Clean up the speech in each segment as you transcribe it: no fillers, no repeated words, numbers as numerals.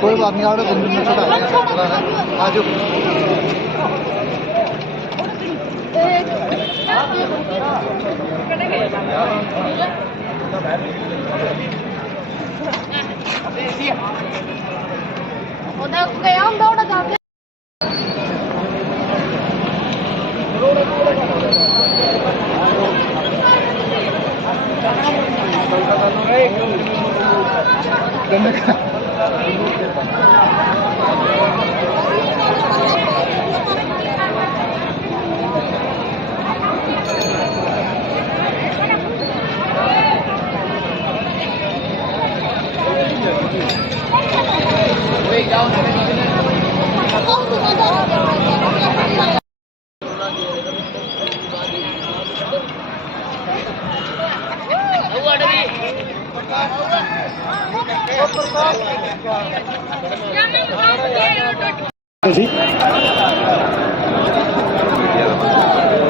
कोई बात नहीं, आओ आज udah kayak udah capek.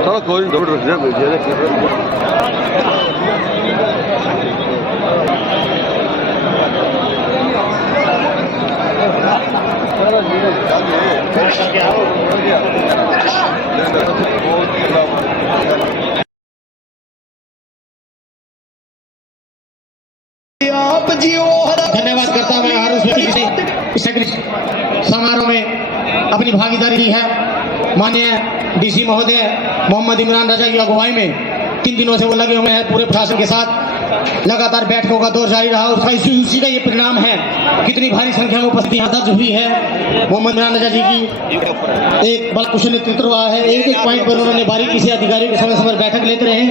चलो कोई दौड़ रख धन्यवाद करता हूं मैं हर उस व्यक्ति से समारोह में अपनी भागीदारी की है। माननीय डीसी महोदय मोहम्मद इमरान रजा की अगुवाई में 3 दिनों से वो लगे हुए हैं पूरे प्रशासन के साथ। लगातार बैठकों का दौर जारी रहा, उसका उसी का ये परिणाम है। कितनी भारी संख्या में उपस्थिति यहाँ दर्ज हुई है। मोहम्मद इमरान रजा जी की एक बड़ा कुशल नेतृत्व रहा है। एक एक पॉइंट पर उन्होंने बारीकी से अधिकारियों के समय समय बैठक लेते रहे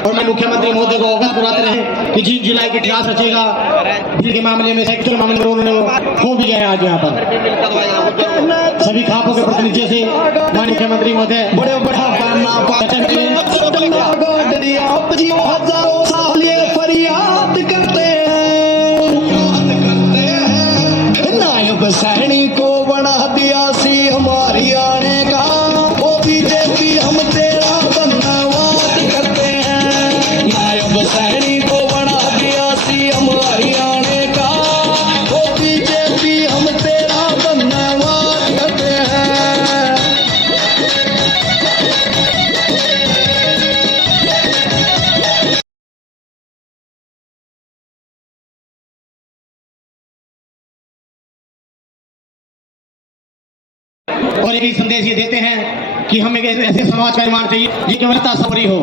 और मैं मुख्यमंत्री महोदय को अवगत कराते रहे कि जिन जिला के इतिहास रचेगा बिल के मामले में, सेक्टर के मामले में उन्होंने खो भी गए आज यहाँ पर। सभी खापों के प्रतिनिधियों से माननीय मुख्यमंत्री महोदय फरियाद करते हैं नायब सैनिक को बना दिया सी हमारी आने का। वो बीजेपी हम तेरा धन्यवाद करते हैं। नायब सैनिक को बना दिया सी हमारी आने का। वो बीजेपी हम तेरा धन्यवाद करते हैं। और ये भी संदेश ये देते हैं कि हमें ऐसे समाज का निर्माण चाहिए जिसकी मानवता सबरी हो,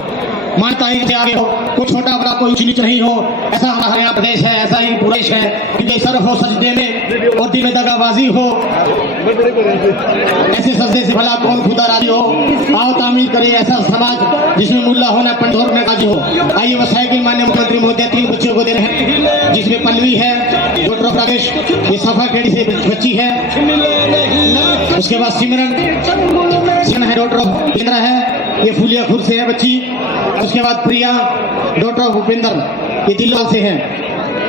मानवता से आगे हो, कोई छोटा बड़ा कोई ऊंच नीच नहीं हो। ऐसा हमारा हरियाणा प्रदेश है, ऐसा ही पूरा देश है कि सर्व हो सजदे में और दिल में दगाबाजी हो। ऐसे सजदे से भला कौन खुदा राजी हो। आओ तामीर करे ऐसा समाज जिसमें मुल्ला होना पंडोर में राजी हो। आइए वो साइकिल माननीय मुख्यमंत्री महोदय 3 बच्चों को दे रहे हैं, जिसमें पल्लवी है, डॉक्टर राकेश, ये सफा खेड़ी से बच्ची है। उसके बाद सिमरन है, डॉक्टर भूपेंद्र है, ये फुलिया खुर से है बच्ची। उसके बाद प्रिया डॉक्टर भूपेंद्र, ये दिल्ली से है।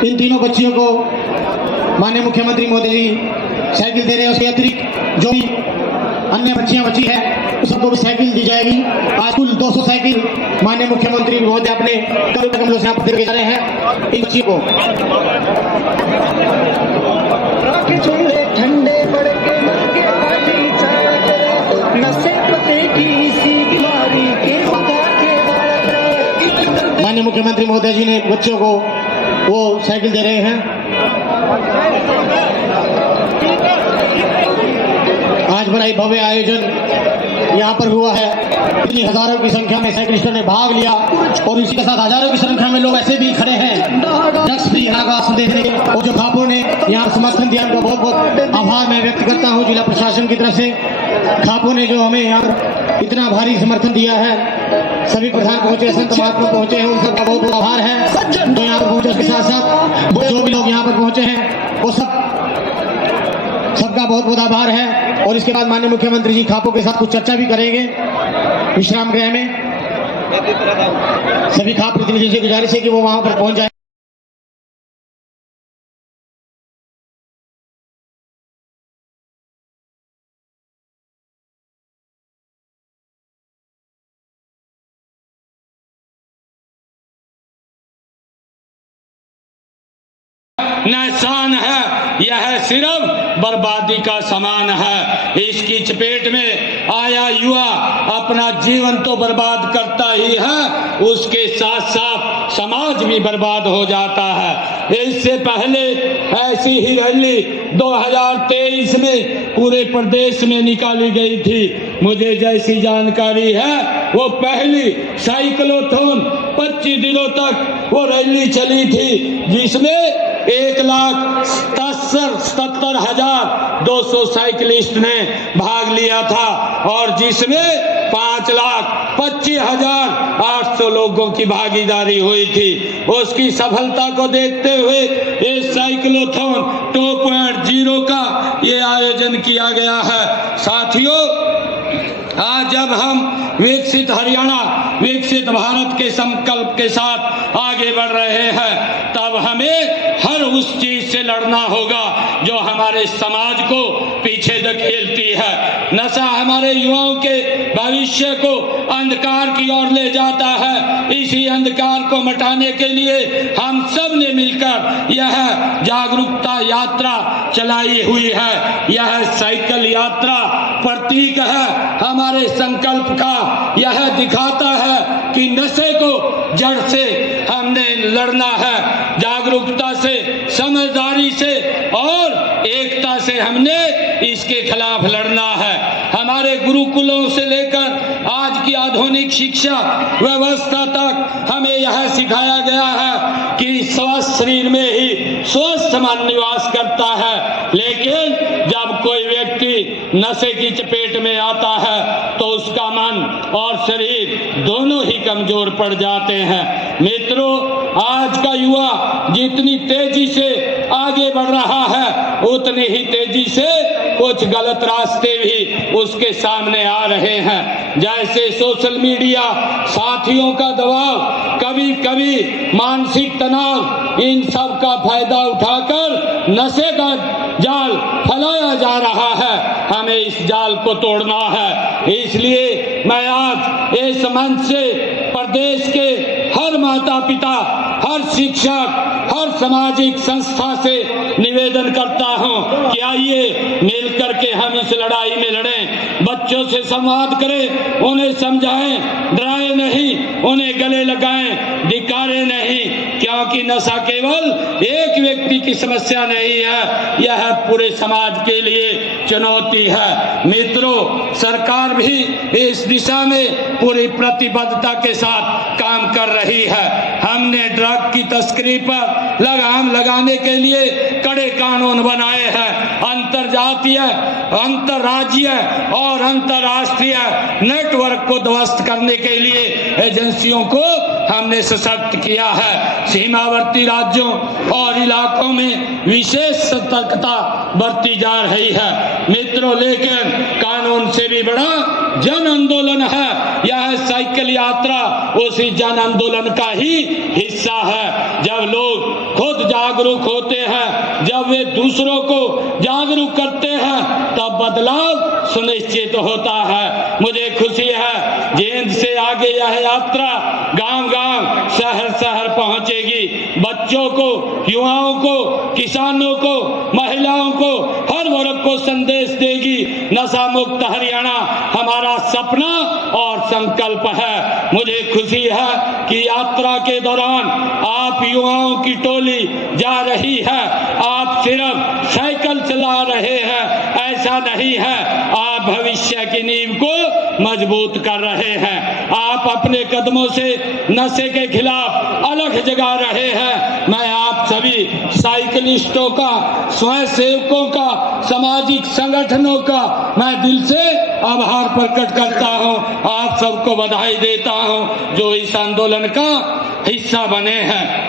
इन तीनों बच्चियों को माननीय मुख्यमंत्री मोदी जी साइकिल दे रहे हैं। उसके अतिरिक्त जो भी अन्य बच्चियां बची है सबको भी साइकिल दी जाएगी। आज कुल 200 साइकिल माननीय मुख्यमंत्री महोदय अपने कमलों से दे जा रहे हैं इन बच्चियों को। ठंडे पड़ के नशे पते की सी बीमारी के माननीय मुख्यमंत्री महोदय जी ने बच्चों को वो साइकिल दे रहे हैं। आज बड़ा ही भव्य आयोजन यहाँ पर हुआ है। इतनी हजारों की संख्या में साइकिलिस्टों ने भाग लिया और इसी के साथ हजारों की संख्या में लोग ऐसे भी खड़े हैं ड्रग्स फ्री का संदेश देने। और जो खापों ने यहाँ समर्थन दिया उनका बहुत बहुत आभार मैं व्यक्त करता हूँ जिला प्रशासन की तरफ से। खापों ने जो हमें यहाँ इतना भारी समर्थन दिया है, सभी प्रधान पहुंचे, संत महात्मा पहुंचे हैं, उन सबका बहुत बहुत आभार है। जो यहाँ पर पहुंचे उसके साथ साथ जो भी लोग यहाँ पर पहुंचे हैं वो सबका बहुत बहुत आभार है। और इसके बाद माननीय मुख्यमंत्री जी खापों के साथ कुछ चर्चा भी करेंगे विश्राम गृह में। सभी खाप प्रतिनिधियों से गुजारिश है कि वो वहां पर पहुंच जाए। न शान है, यह सिर्फ बर्बादी का सामान है। इसकी चपेट में आया युवा अपना जीवन तो बर्बाद करता ही है, उसके साथ साथ समाज भी बर्बाद हो जाता है। इससे पहले ऐसी ही रैली 2023 में पूरे प्रदेश में निकाली गई थी। मुझे जैसी जानकारी है वो पहली साइक्लोथॉन 25 दिनों तक वो रैली चली थी, जिसमें 1,77,200 साइकिलिस्ट ने भाग लिया था और जिसमें 5,25,800 लोगों की भागीदारी हुई थी। उसकी सफलता को देखते हुए इस साइक्लोथॉन 2.0 का ये आयोजन किया गया है। साथियों, आज जब हम विकसित हरियाणा, विकसित भारत के संकल्प के साथ आगे बढ़ रहे हैं, तब हमें हर उस चीज से लड़ना होगा जो हमारे समाज को पीछे धकेलती है। नशा हमारे युवाओं के भविष्य को अंधकार की ओर ले जाता है। इसी अंधकार को मिटाने के लिए हम सब ने मिलकर यह जागरूकता यात्रा चलाई हुई है। यह साइकिल यात्रा प्रतीक है हमारे संकल्प का। यह दिखाता है कि नशे को जड़ से हमने लड़ना है, जागरूकता से, समझदारी से और एकता से हमने इसके खिलाफ लड़ना है। हमारे गुरुकुलों से लेकर आज की आधुनिक शिक्षा व्यवस्था तक हमें यह सिखाया गया है कि स्वस्थ शरीर में ही स्वस्थ मन निवास करता है। लेकिन जब कोई व्यक्ति नशे की चपेट में आता है तो उसका मन और शरीर दोनों ही कमजोर पड़ जाते हैं। मित्रों, आज का युवा जितनी तेजी से आगे बढ़ रहा है, उतनी ही तेजी से कुछ गलत रास्ते भी उसके सामने आ रहे हैं। जैसे सोशल मीडिया, साथियों का दबाव, कभी कभी मानसिक तनाव, इन सब का फायदा उठाकर नशे का जाल फैलाया जा रहा है। हमें इस जाल को तोड़ना है। इसलिए मैं आज इस मंच से प्रदेश के हर माता पिता, हर शिक्षक, हर सामाजिक संस्था से निवेदन करता हूं कि आइए मिलकर के हम इस लड़ाई में लड़ें। बच्चों से संवाद करें, उन्हें समझाएं, डराएं नहीं, उन्हें गले लगाएं, धिक्कारें नहीं, क्योंकि नशा केवल एक व्यक्ति की समस्या नहीं है, यह पूरे समाज के लिए चुनौती है। मित्रों, सरकार भी इस दिशा में पूरी प्रतिबद्धता के साथ काम कर रही है। हमने ड्रग की तस्करी पर लगाम लगाने के लिए कड़े कानून बनाए हैं। अंतरजातीय, अंतरराज्यीय और अंतरराष्ट्रीय नेटवर्क को ध्वस्त करने के लिए एजेंसियों को हमने सशक्त किया है। सीमावर्ती राज्यों और इलाकों में विशेष सतर्कता बरती जा रही है। मित्रों, लेकिन कानून से भी बड़ा जन आंदोलन है। यह साइकिल यात्रा उसी जन आंदोलन का ही हिस्सा है। जब लोग खुद जागरूक होते हैं, जब वे दूसरों को जागरूक करते हैं, तब बदलाव सुनिश्चित होता है। मुझे खुशी है जींद से आगे यह यात्रा गांव-गांव, शहर-शहर पहुंचेगी। बच्चों को, युवाओं को, किसानों को, महिलाओं को, हर वर्ग को संदेश देगी। नशा मुक्त हरियाणा हमारा सपना और संकल्प है। मुझे खुशी है कि यात्रा के दौरान आप युवाओं की टोली जा रही है। आप सिर्फ साइकिल चला रहे हैं ऐसा नहीं है, आप भविष्य की नींव को मजबूत कर रहे हैं। आप अपने कदमों से नशे के खिलाफ अलग जगा रहे हैं। मैं आप सभी साइकिलिस्टों का, स्वयंसेवकों का, सामाजिक संगठनों का मैं दिल से आभार प्रकट करता हूं। आप सबको बधाई देता हूं जो इस आंदोलन का हिस्सा बने हैं।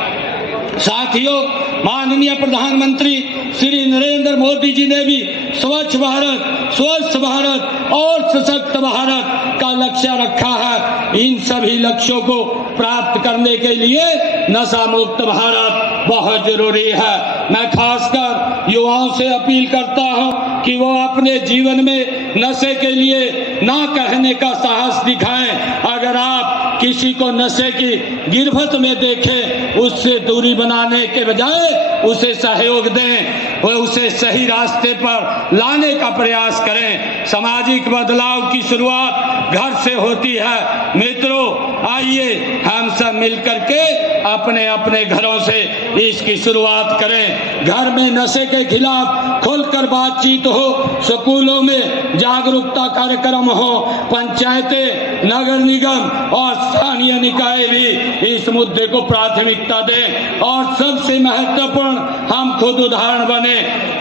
साथियों, माननीय प्रधानमंत्री श्री नरेंद्र मोदी जी ने भी स्वच्छ भारत, स्वस्थ भारत और सशक्त भारत का लक्ष्य रखा है। इन सभी लक्ष्यों को प्राप्त करने के लिए नशा मुक्त भारत बहुत जरूरी है। मैं खासकर युवाओं से अपील करता हूं कि वो अपने जीवन में नशे के लिए ना कहने का साहस दिखाएं। अगर आप किसी को नशे की गिरफ्त में देखें, उससे दूरी बनाने के बजाय उसे सहयोग दें और उसे सही रास्ते पर लाने का प्रयास करें। सामाजिक बदलाव की शुरुआत घर से होती है। मित्रों, आइए हम सब मिलकर के अपने अपने घरों से इसकी शुरुआत करें। घर में नशे के खिलाफ खुलकर बातचीत हो, स्कूलों में जागरूकता कार्यक्रम हो, पंचायतें, नगर निगम और स्थानीय निकाय भी इस मुद्दे को प्राथमिकता दें और सबसे महत्वपूर्ण हम खुद उदाहरण बने।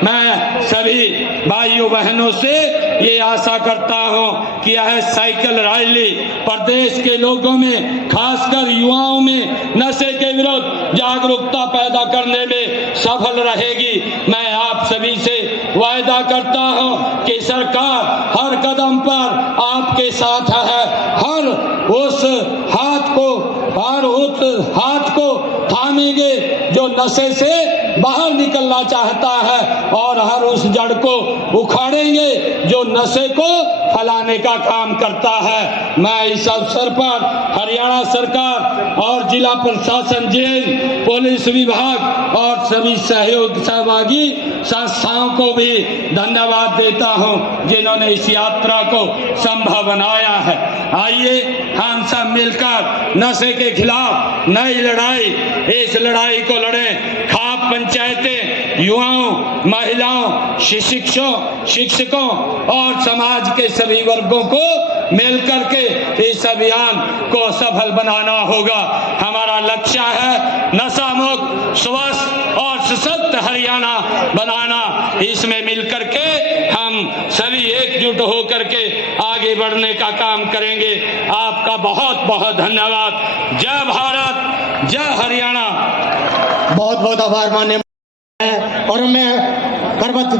मैं सभी भाइयों बहनों से ये आशा करता हूं कि यह साइकिल रैली प्रदेश के लोगों में, खासकर युवाओं में नशे के विरुद्ध जागरूकता पैदा करने में सफल रहेगी। मैं आप सभी से वायदा करता हूं कि सरकार हर कदम पर आपके साथ है। हर उस हाथ को थामेंगे जो नशे से बाहर निकलना चाहता है और हर उस जड़ को उखाड़ेंगे जो नशे को फैलाने का काम करता है। मैं इस अवसर पर हरियाणा सरकार और जिला प्रशासन, जेल, पुलिस विभाग और सभी सहभागी संस्थाओं को भी धन्यवाद देता हूं जिन्होंने इस यात्रा को संभव बनाया है। आइए हम सब मिलकर नशे के खिलाफ नई लड़ाई, इस लड़ाई को लड़ें। खाप पंचायतें, युवाओं, महिलाओं, शिक्षकों और समाज के सभी वर्गों को मिलकर के इस अभियान को सफल बनाना होगा। हमारा लक्ष्य है नशा मुक्त, स्वस्थ और सशक्त हरियाणा बनाना। इसमें मिलकर के हम सभी एकजुट होकर के आगे बढ़ने का काम करेंगे। आपका बहुत बहुत धन्यवाद। जय भारत, जय हरियाणा। बहुत बहुत आभार माननीय। और मैं करबद्ध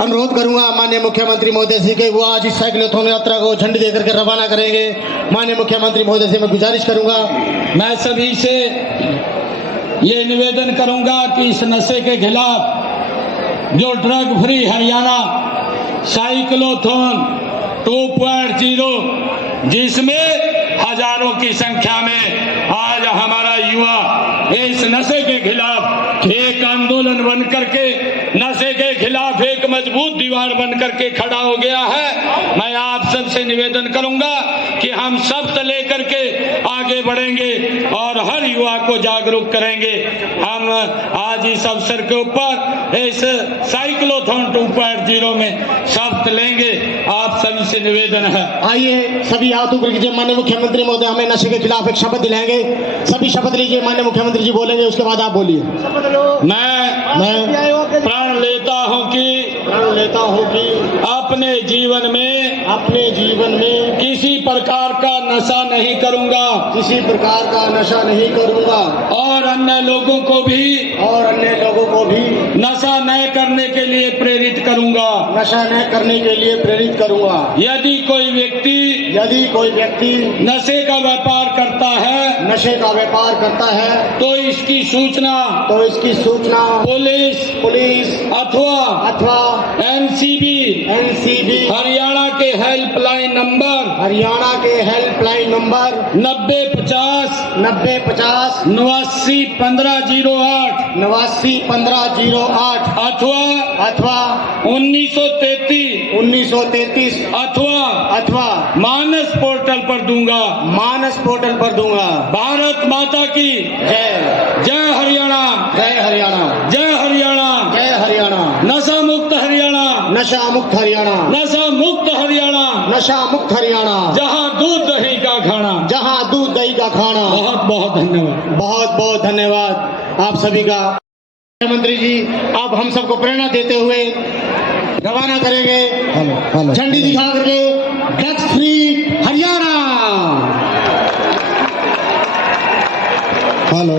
अनुरोध करूंगा माननीय मुख्यमंत्री महोदय जी के वो आज इस साइक्लोथॉन यात्रा को झंडी देकर के रवाना करेंगे। माननीय मुख्यमंत्री महोदय से मैं गुजारिश करूंगा, मैं सभी से ये निवेदन करूंगा कि इस नशे के खिलाफ जो ड्रग फ्री हरियाणा साइक्लोथॉन 2.0, जिसमें हजारों की संख्या में आज हमारा युवा इस नशे के खिलाफ एक आंदोलन बन करके, नशे के खिलाफ एक मजबूत दीवार बन करके खड़ा हो गया है। मैं आप सबसे निवेदन करूंगा कि हम सब लेकर के आगे बढ़ेंगे और हर युवा को जागरूक करेंगे। हम आज इस अवसर के ऊपर इस साइक्लोथॉन 2.0 में शपथ लेंगे। आप सभी से निवेदन है, आइए सभी हाथ ऊपर कीजिए। माननीय मुख्यमंत्री महोदय हमें नशे के खिलाफ एक शपथ दिलाएंगे। सभी शपथ लीजिए, माननीय मुख्यमंत्री जी बोलेंगे, उसके बाद आप बोलिए। मैं प्रण लेता हूं कि अपने जीवन में किसी प्रकार का नशा नहीं करूंगा और अन्य लोगों को भी नशा न करने के लिए प्रेरित करूंगा। यदि कोई व्यक्ति नशे का व्यापार करता है तो इसकी सूचना पुलिस अथवा एनसीबी हरियाणा के हेल्पलाइन नंबर 9050 89 1508 अथवा 1933 अथवा मानस पोर्टल पर दूंगा। भारत माता की जय। जय हरियाणा, जय हरियाणा, जय हरियाणा, जय हरियाणा। नशा मुक्त हरियाणा, नशा मुक्त हरियाणा, नशा मुक्त हरियाणा, नशा मुक्त हरियाणा, जहां दूध दही का खाना। बहुत बहुत धन्यवाद, बहुत बहुत धन्यवाद आप सभी का। मुख्यमंत्री जी अब हम सबको प्रेरणा देते हुए रवाना करेंगे झंडी दिखा करके ड्रग्स फ्री हरियाणा। हेलो।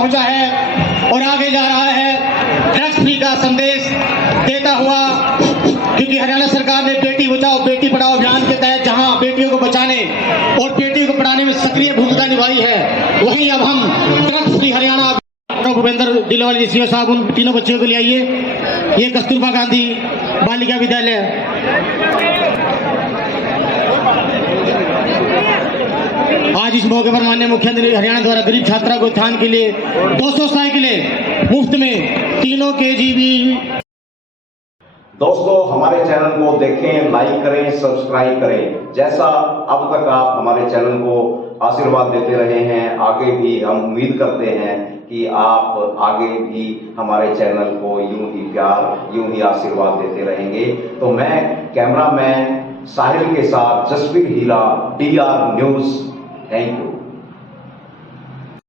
पहुंचा है और आगे जा रहा है ड्रग्स फ्री का संदेश देता हुआ, क्योंकि हरियाणा सरकार ने बेटी बचाओ बेटी पढ़ाओ अभियान के तहत जहां बेटियों को बचाने और बेटियों को पढ़ाने में सक्रिय भूमिका निभाई है, वहीं अब हम ड्रग्स फ्री हरियाणा भूपेंद्र दिलवाले जी सीओ साहब उन तीनों बच्चों को ले आइए। ये कस्तूरबा गांधी बालिका विद्यालय। आज इस मौके पर माननीय मुख्यमंत्री हरियाणा द्वारा गरीब छात्रा को उत्थान के लिए 200 साइकिलें मुफ्त में, तीनों KGB। दोस्तों, हमारे चैनल को देखें, लाइक करें, सब्सक्राइब करें। जैसा अब तक आप हमारे चैनल को आशीर्वाद देते रहे हैं, आगे भी हम उम्मीद करते हैं कि आप आगे भी हमारे चैनल को यूं ही प्यार, यूं ही आशीर्वाद देते रहेंगे। तो मैं कैमरामैन साहिल के साथ जसवीर हीरा, DR न्यूज। Thank you.